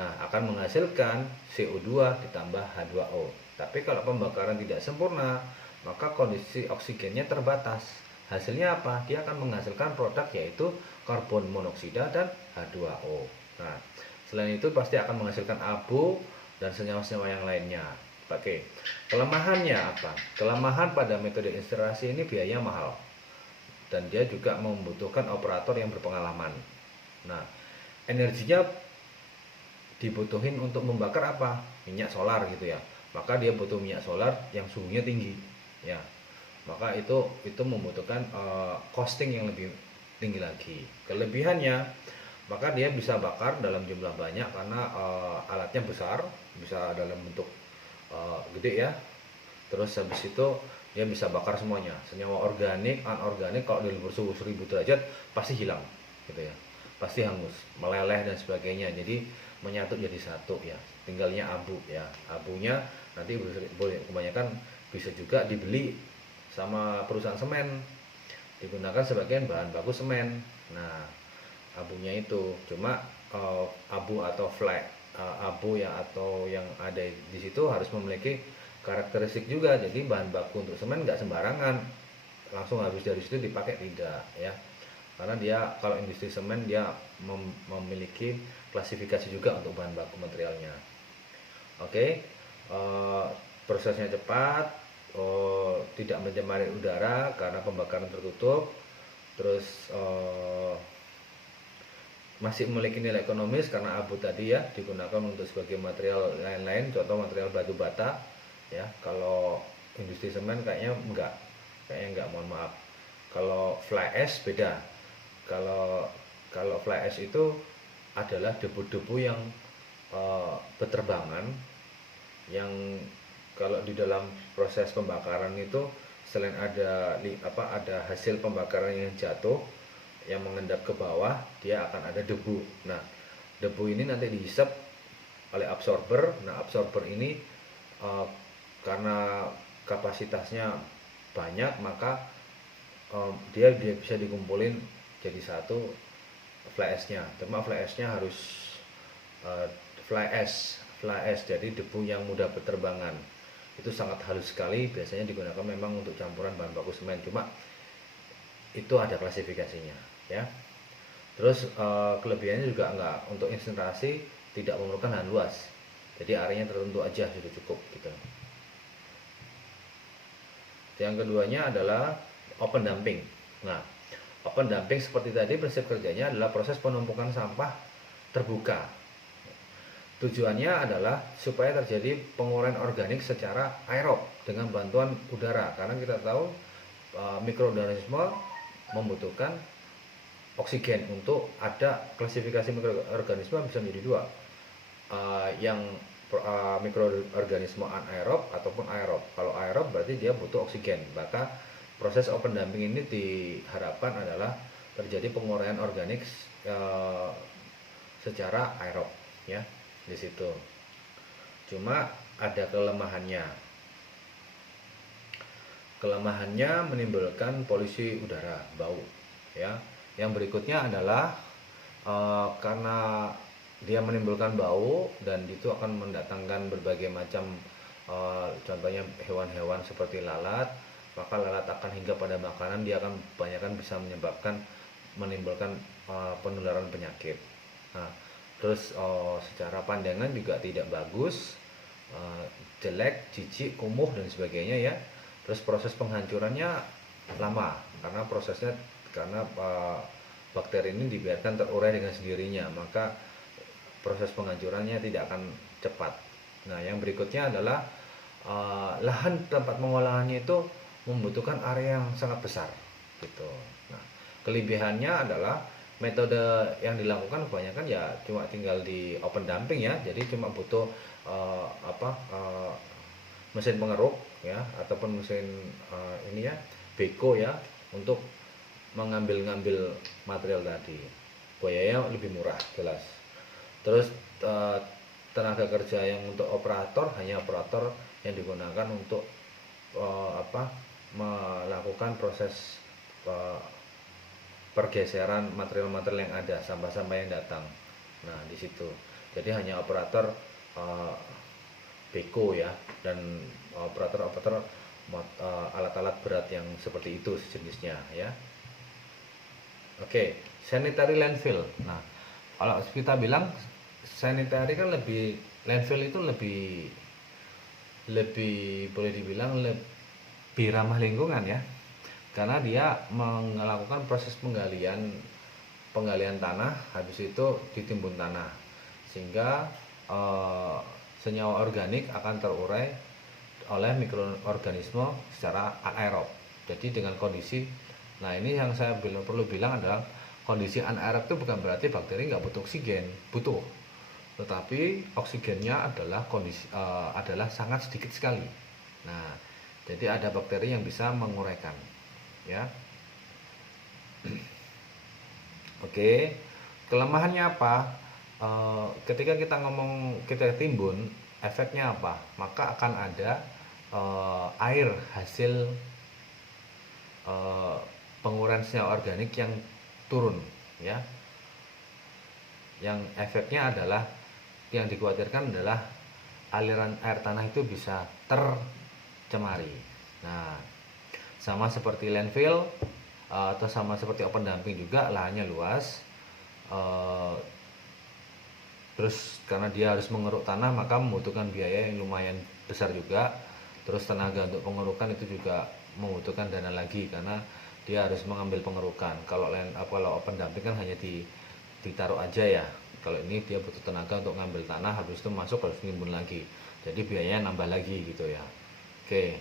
Nah, akan menghasilkan CO2 ditambah H2O. Tapi kalau pembakaran tidak sempurna, maka kondisi oksigennya terbatas. Hasilnya apa? Dia akan menghasilkan produk yaitu karbon monoksida dan H2O. Nah, selain itu pasti akan menghasilkan abu dan senyawa-senyawa yang lainnya. Oke, kelemahannya apa? Kelemahan pada metode insenerasi ini biaya mahal, dan dia juga membutuhkan operator yang berpengalaman. Nah, energinya dibutuhin untuk membakar apa? Minyak solar, gitu ya. Maka dia butuh minyak solar yang suhunya tinggi, ya. Maka itu membutuhkan costing yang lebih tinggi lagi. Kelebihannya, maka dia bisa bakar dalam jumlah banyak karena alatnya besar, bisa dalam bentuk gede, ya. Terus habis itu dia bisa bakar semuanya, senyawa organik, anorganik. Kalau di luar suhu 1000 derajat pasti hilang, gitu ya, pasti hangus, meleleh dan sebagainya. Jadi menyatu jadi satu, ya. Tinggalnya abu, ya. Abunya nanti boleh kebanyakan bisa juga dibeli sama perusahaan semen, digunakan sebagai bahan baku semen. Nah, abunya itu cuma abu atau abu ya, atau yang ada di situ harus memiliki karakteristik juga. Jadi bahan baku untuk semen nggak sembarangan langsung habis dari situ dipakai, tidak, ya. Karena dia, kalau industri semen, dia memiliki klasifikasi juga untuk bahan baku materialnya. Oke, prosesnya cepat, tidak mencemari udara karena pembakaran tertutup. Terus masih memiliki nilai ekonomis karena abu tadi, ya, digunakan untuk sebagai material lain-lain, contoh material batu bata, ya. Kalau industri semen kayaknya enggak, mohon maaf. Kalau fly ash beda. Kalau fly ash itu adalah debu-debu yang berterbangan, yang kalau di dalam proses pembakaran itu selain ada hasil pembakaran yang jatuh yang mengendap ke bawah, dia akan ada debu. Nah, debu ini nanti dihisap oleh absorber. Nah, absorber ini karena kapasitasnya banyak, maka dia bisa dikumpulin jadi satu fly ash-nya. Cuma fly ash-nya harus fly ash, jadi debu yang mudah berterbangan. Itu sangat halus sekali, biasanya digunakan memang untuk campuran bahan baku semen. Cuma itu ada klasifikasinya ya. Terus kelebihannya juga enggak, untuk insinerasi tidak memerlukan lahan luas, jadi areanya tertentu aja sudah cukup gitu. Yang keduanya adalah open dumping. Nah, open dumping seperti tadi, prinsip kerjanya adalah proses penumpukan sampah terbuka. Tujuannya adalah supaya terjadi penguraian organik secara aerob dengan bantuan udara, karena kita tahu mikroorganisme membutuhkan oksigen. Untuk ada klasifikasi mikroorganisme bisa menjadi dua, yang mikroorganisme anaerob ataupun aerob. Kalau aerob berarti dia butuh oksigen, maka proses open dumping ini diharapkan adalah terjadi penguraian organik secara aerob ya di situ. Cuma ada kelemahannya. Kelemahannya menimbulkan polusi udara, bau ya. Yang berikutnya adalah karena dia menimbulkan bau dan itu akan mendatangkan berbagai macam contohnya hewan-hewan seperti lalat, maka lalat akan hingga pada makanan, dia akan kebanyakan bisa menimbulkan penularan penyakit. Nah, terus secara pandangan juga tidak bagus, jelek, jijik, kumuh dan sebagainya ya. Terus proses penghancurannya lama karena bakteri ini dibiarkan terurai dengan sendirinya, maka proses penghancurannya tidak akan cepat. Nah, yang berikutnya adalah lahan tempat pengolahannya itu membutuhkan area yang sangat besar gitu. Nah, kelebihannya adalah metode yang dilakukan kebanyakan ya cuma tinggal di open dumping ya, jadi cuma butuh mesin pengeruk ya, ataupun mesin ini ya, beko ya, untuk mengambil material tadi. Biayanya lebih murah jelas. Terus tenaga kerja yang untuk operator hanya operator yang digunakan untuk melakukan proses pergeseran material-material yang ada, sampah-sampah yang datang. Nah, di situ. Jadi hanya operator beko ya, dan operator alat-alat berat yang seperti itu jenisnya ya. Oke, sanitary landfill. Nah, kalau kita bilang sanitary kan landfill itu lebih boleh dibilang lebih ramah lingkungan ya, karena dia melakukan proses penggalian tanah, habis itu ditimbun tanah, sehingga senyawa organik akan terurai oleh mikroorganisme secara anaerob. Jadi dengan kondisi, nah ini yang saya perlu bilang adalah kondisi anaerob itu bukan berarti bakteri nggak butuh oksigen, butuh, tetapi oksigennya adalah sangat sedikit sekali. Nah, jadi ada bakteri yang bisa menguraikan ya. Oke, kelemahannya apa? Ketika kita timbun, efeknya apa? Maka akan ada air hasil penguraian senyawa organik yang turun ya. Yang efeknya adalah, yang dikhawatirkan adalah aliran air tanah itu bisa tercemari. Nah, sama seperti landfill atau sama seperti open dumping juga, lahannya luas, terus karena dia harus mengeruk tanah maka membutuhkan biaya yang lumayan besar juga. Terus tenaga untuk pengerukan itu juga membutuhkan dana lagi, karena dia harus mengambil pengerukan. Kalau open dumping kan hanya ditaruh aja ya. Kalau ini dia butuh tenaga untuk ngambil tanah, habis itu masuk harus nimbun lagi, jadi biayanya nambah lagi gitu ya. Oke,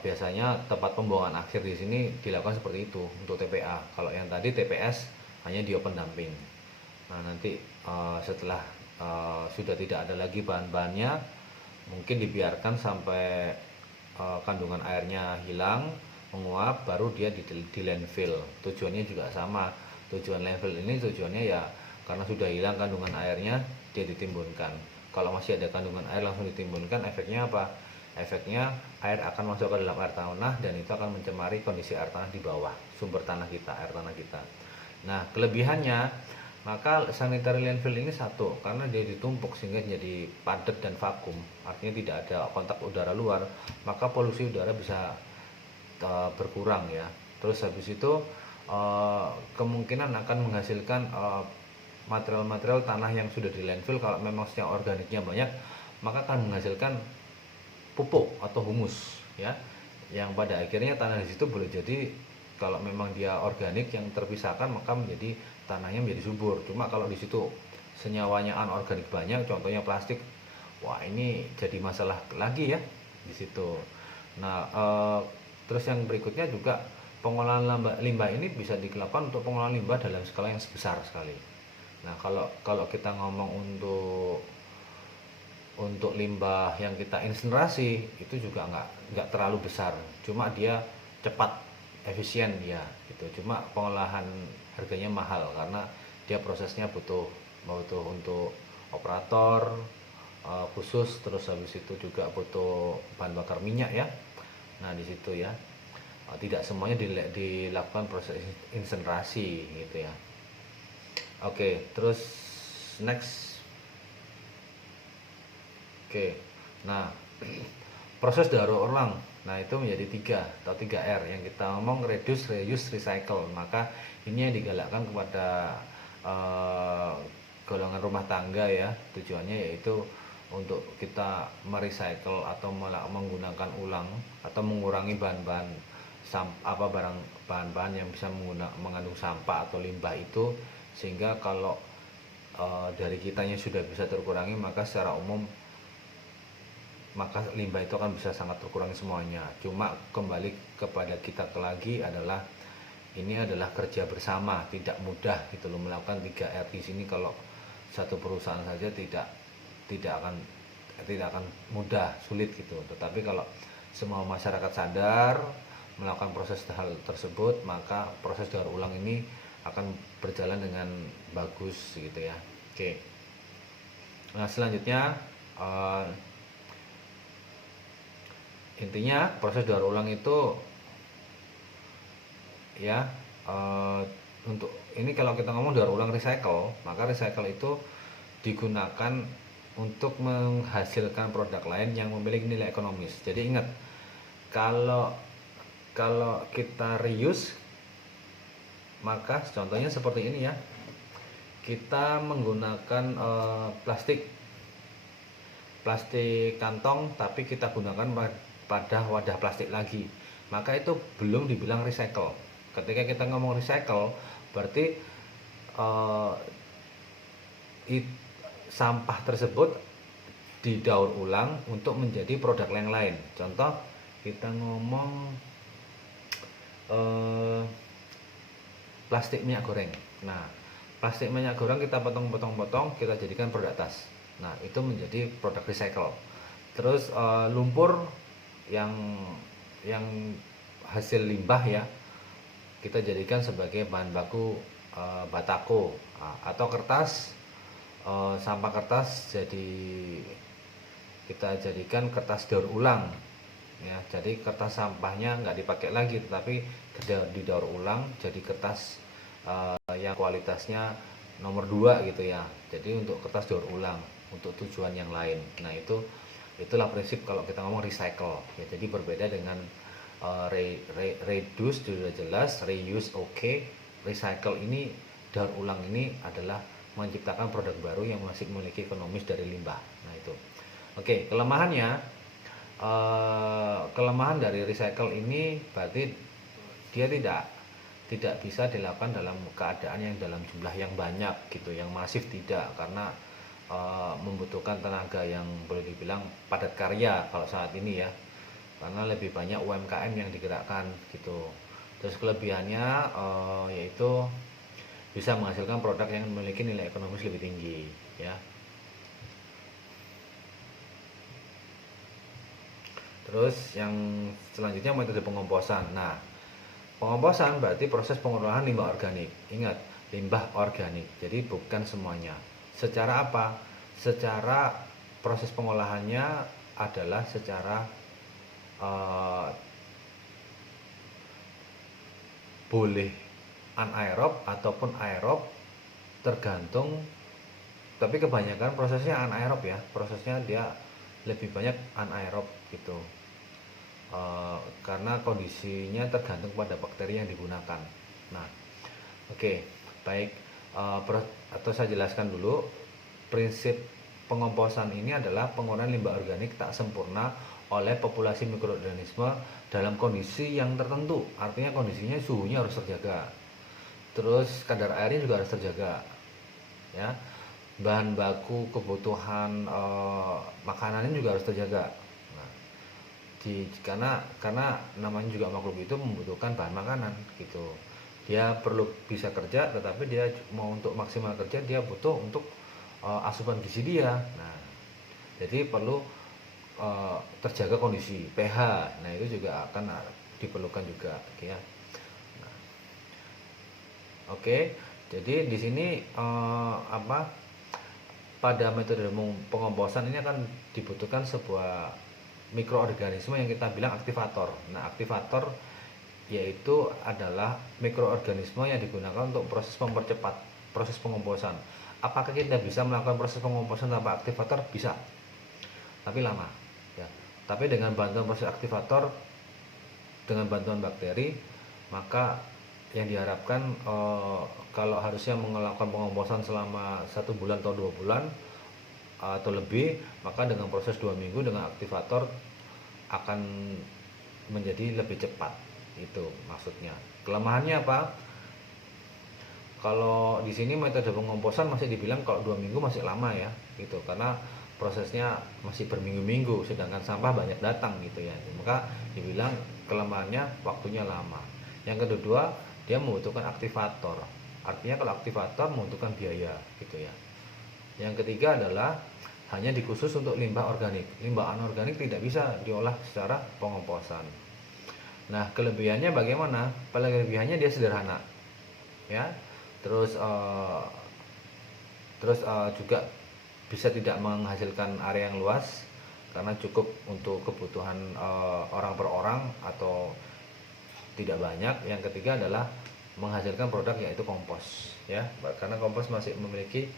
biasanya tempat pembuangan akhir di sini dilakukan seperti itu untuk TPA. Kalau yang tadi TPS hanya di open dumping. Nah, nanti setelah sudah tidak ada lagi bahan-bahannya, mungkin dibiarkan sampai kandungan airnya hilang, menguap, baru dia di landfill. Tujuannya juga sama. Tujuan landfill ini tujuannya ya karena sudah hilang kandungan airnya, dia ditimbunkan. Kalau masih ada kandungan air langsung ditimbunkan, efeknya apa? Efeknya air akan masuk ke dalam air tanah dan itu akan mencemari kondisi air tanah di bawah sumber tanah kita, air tanah kita. Nah, kelebihannya maka sanitary landfill ini satu, karena dia ditumpuk sehingga jadi padat dan vakum, artinya tidak ada kontak udara luar, maka polusi udara bisa berkurang ya. Terus habis itu kemungkinan akan menghasilkan material-material tanah yang sudah di landfill, kalau memang secara organiknya banyak, maka akan menghasilkan pupuk atau humus ya, yang pada akhirnya tanah di situ boleh jadi kalau memang dia organik yang terpisahkan maka menjadi tanahnya menjadi subur. Cuma kalau di situ senyawanya anorganik banyak, contohnya plastik, wah ini jadi masalah lagi ya di situ. Nah, terus yang berikutnya juga pengolahan limbah ini bisa dilakukan untuk pengolahan limbah dalam skala yang besar sekali. Nah, kalau kita ngomong untuk limbah yang kita incinerasi itu juga nggak terlalu besar, cuma dia cepat, efisien ya gitu. Cuma pengolahan harganya mahal karena dia prosesnya butuh untuk operator khusus, terus habis itu juga butuh bahan bakar minyak ya. Nah di situ ya, tidak semuanya dilakukan proses insinerasi gitu ya. Oke, terus next. Oke, nah proses daur ulang, nah itu menjadi 3 R yang kita ngomong: reduce, reuse, recycle. Maka ini yang digalakkan kepada golongan rumah tangga ya, tujuannya yaitu untuk kita merecycle atau menggunakan ulang atau mengurangi bahan-bahan bahan-bahan yang bisa mengandung sampah atau limbah itu, sehingga kalau dari kitanya sudah bisa terkurangi, maka secara umum maka limbah itu akan bisa sangat terkurangi semuanya. Cuma kembali kepada kita lagi adalah ini adalah kerja bersama, tidak mudah gitu loh melakukan 3R di sini. Kalau satu perusahaan saja tidak akan mudah, sulit gitu. Tetapi kalau semua masyarakat sadar melakukan proses hal tersebut, maka proses daur ulang ini akan berjalan dengan bagus gitu ya. Oke. Nah, selanjutnya intinya proses daur ulang itu ya, untuk ini kalau kita ngomong daur ulang recycle, maka recycle itu digunakan untuk menghasilkan produk lain yang memiliki nilai ekonomis. Jadi ingat, kalau kita reuse, maka contohnya seperti ini ya, kita menggunakan plastik kantong tapi kita gunakan pada wadah plastik lagi, maka itu belum dibilang recycle. Ketika kita ngomong recycle, berarti sampah tersebut didaur ulang untuk menjadi produk yang lain. Contoh kita ngomong plastik minyak goreng. Nah, plastik minyak goreng kita potong-potong, kita jadikan produk tas. Nah, itu menjadi produk recycle. Terus lumpur yang hasil limbah ya, kita jadikan sebagai bahan baku batako. Atau kertas, sampah kertas jadi kita jadikan kertas daur ulang ya. Jadi kertas sampahnya nggak dipakai lagi, tetapi didaur ulang jadi kertas yang kualitasnya nomor 2 gitu ya. Jadi untuk kertas daur ulang untuk tujuan yang lain. Nah, itulah prinsip kalau kita ngomong recycle ya. Jadi berbeda dengan reduce sudah jelas, reuse oke. Recycle ini, daur ulang ini adalah menciptakan produk baru yang masih memiliki ekonomis dari limbah. Nah itu. Oke, kelemahan dari recycle ini berarti dia tidak bisa dilakukan dalam keadaan yang dalam jumlah yang banyak gitu, yang masif tidak, karena membutuhkan tenaga yang boleh dibilang padat karya kalau saat ini ya, karena lebih banyak UMKM yang digerakkan gitu. Terus kelebihannya yaitu bisa menghasilkan produk yang memiliki nilai ekonomis lebih tinggi ya. Terus yang selanjutnya metode pengomposan. Nah, pengomposan berarti proses pengolahan limbah organik. Ingat, limbah organik. Jadi bukan semuanya. Secara apa? Secara proses pengolahannya adalah secara eh, boleh anaerob ataupun aerob, tergantung, tapi kebanyakan prosesnya anaerob ya, prosesnya dia lebih banyak anaerob gitu. Karena kondisinya tergantung pada bakteri yang digunakan. Nah, oke, baik. Atau saya jelaskan dulu, prinsip pengomposan ini adalah penggunaan limbah organik tak sempurna oleh populasi mikroorganisme dalam kondisi yang tertentu. Artinya kondisinya suhunya harus terjaga, terus kadar airnya juga harus terjaga, ya. Bahan baku kebutuhan makanannya juga harus terjaga. Nah, karena namanya juga makhluk itu membutuhkan bahan makanan gitu. Dia perlu bisa kerja, tetapi dia mau untuk maksimal kerja dia butuh untuk asupan gizi dia. Nah, jadi perlu terjaga kondisi pH. Nah, itu juga akan diperlukan juga ya. Nah, oke. Jadi di sini pada metode pengomposan ini akan dibutuhkan sebuah mikroorganisme yang kita bilang aktivator. Nah, aktivator yaitu adalah mikroorganisme yang digunakan untuk proses mempercepat proses pengomposan. Apakah kita bisa melakukan proses pengomposan tanpa aktivator? Bisa, tapi lama ya. Tapi dengan bantuan proses aktivator, dengan bantuan bakteri, maka yang diharapkan kalau harusnya melakukan pengomposan selama 1 bulan atau 2 bulan atau lebih, maka dengan proses 2 minggu dengan aktivator akan menjadi lebih cepat. Itu maksudnya. Kelemahannya apa? Kalau di sini metode pengomposan masih dibilang kalau 2 minggu masih lama ya, gitu, karena prosesnya masih berminggu-minggu, sedangkan sampah banyak datang gitu ya. Maka dibilang kelemahannya waktunya lama. Yang kedua, dia membutuhkan aktivator. Artinya kalau aktivator membutuhkan biaya gitu ya. Yang ketiga adalah hanya dikhusus untuk limbah organik. Limbah anorganik tidak bisa diolah secara pengomposan. Nah, kelebihannya bagaimana? Kelebihannya dia sederhana, ya. Terus juga bisa tidak menghasilkan area yang luas karena cukup untuk kebutuhan orang per orang atau tidak banyak. Yang ketiga adalah menghasilkan produk yaitu kompos, ya, karena kompos masih memiliki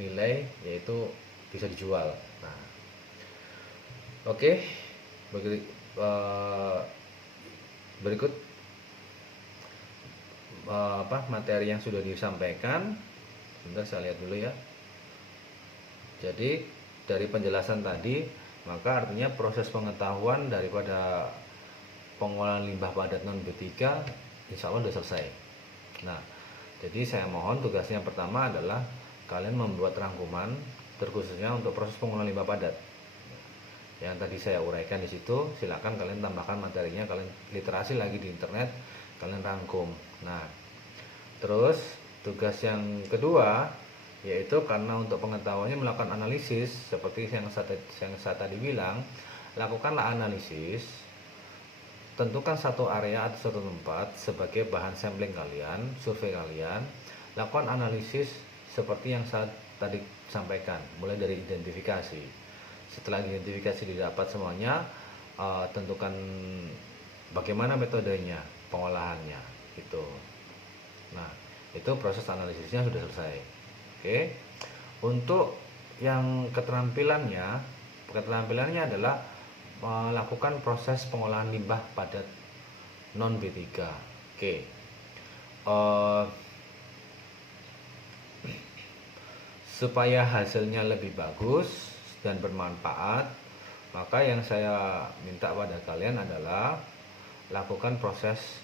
nilai yaitu bisa dijual. Nah, oke, berikut materi yang sudah disampaikan. Bentar saya lihat dulu ya. Jadi dari penjelasan tadi, maka artinya proses pengetahuan daripada pengolahan limbah padat non B3 insya Allah sudah selesai. Nah, jadi saya mohon tugasnya pertama adalah kalian membuat rangkuman terkhususnya untuk proses pengolahan limbah padat. Yang tadi saya uraikan di situ, silakan kalian tambahkan materinya, kalian literasi lagi di internet, kalian rangkum. Nah, terus tugas yang kedua yaitu karena untuk pengetahuannya melakukan analisis seperti yang saya tadi bilang, lakukanlah analisis, tentukan satu area atau satu tempat sebagai bahan sampling kalian, survei kalian, lakukan analisis seperti yang saya tadi sampaikan, mulai dari identifikasi. Setelah identifikasi didapat semuanya, tentukan bagaimana metodenya, pengolahannya, gitu. Nah, itu proses analisisnya sudah selesai. Oke. Untuk yang keterampilannya adalah melakukan proses pengolahan limbah padat non B3. Oke. Supaya hasilnya lebih bagus dan bermanfaat, maka yang saya minta pada kalian adalah lakukan proses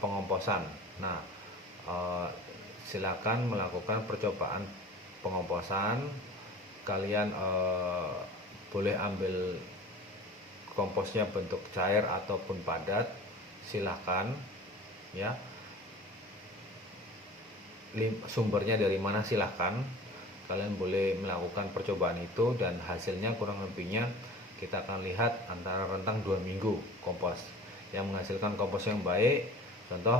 pengomposan. Nah, silakan melakukan percobaan pengomposan. Kalian boleh ambil komposnya bentuk cair ataupun padat, silakan ya. Sumbernya dari mana silakan. Kalian boleh melakukan percobaan itu dan hasilnya kurang lebihnya kita akan lihat antara rentang 2 minggu kompos yang menghasilkan kompos yang baik. Contoh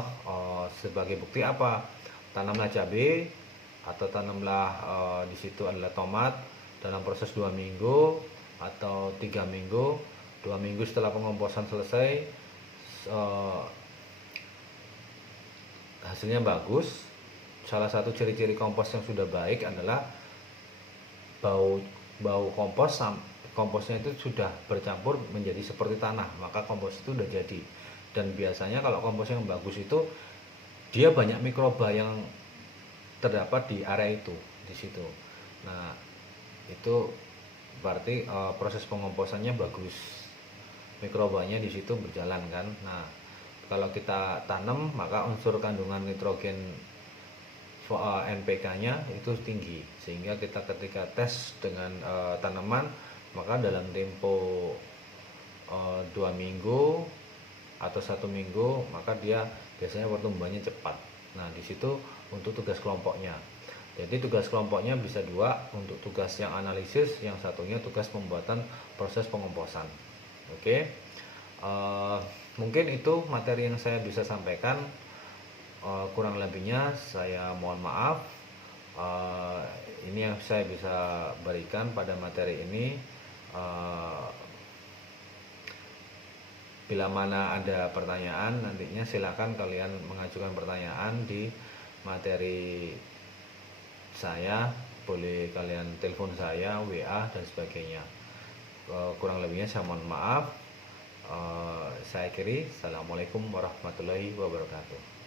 sebagai bukti apa? Tanamlah cabai atau tanamlah di situ adalah tomat dalam proses 2 minggu atau 3 minggu, 2 minggu setelah pengomposan selesai, eh, hasilnya bagus. Salah satu ciri-ciri kompos yang sudah baik adalah bau bau komposnya itu sudah bercampur menjadi seperti tanah, maka kompos itu sudah jadi. Dan biasanya kalau kompos yang bagus itu dia banyak mikroba yang terdapat di area itu, di situ. Nah, itu berarti proses pengomposannya bagus, mikrobanya di situ berjalan kan. Nah, kalau kita tanam maka unsur kandungan nitrogen NPK-nya itu tinggi, sehingga kita ketika tes dengan tanaman maka dalam tempo 2 minggu atau 1 minggu maka dia biasanya pertumbuhannya cepat. Nah, di situ untuk tugas kelompoknya. Jadi tugas kelompoknya bisa dua, untuk tugas yang analisis, yang satunya tugas pembuatan proses pengomposan. Oke, mungkin itu materi yang saya bisa sampaikan. Kurang lebihnya saya mohon maaf. Ini yang saya bisa berikan pada materi ini. Bila mana ada pertanyaan, nantinya silakan kalian mengajukan pertanyaan di materi saya. Boleh kalian telepon saya, WA dan sebagainya. Kurang lebihnya saya mohon maaf. Saya akhiri. Assalamualaikum warahmatullahi wabarakatuh.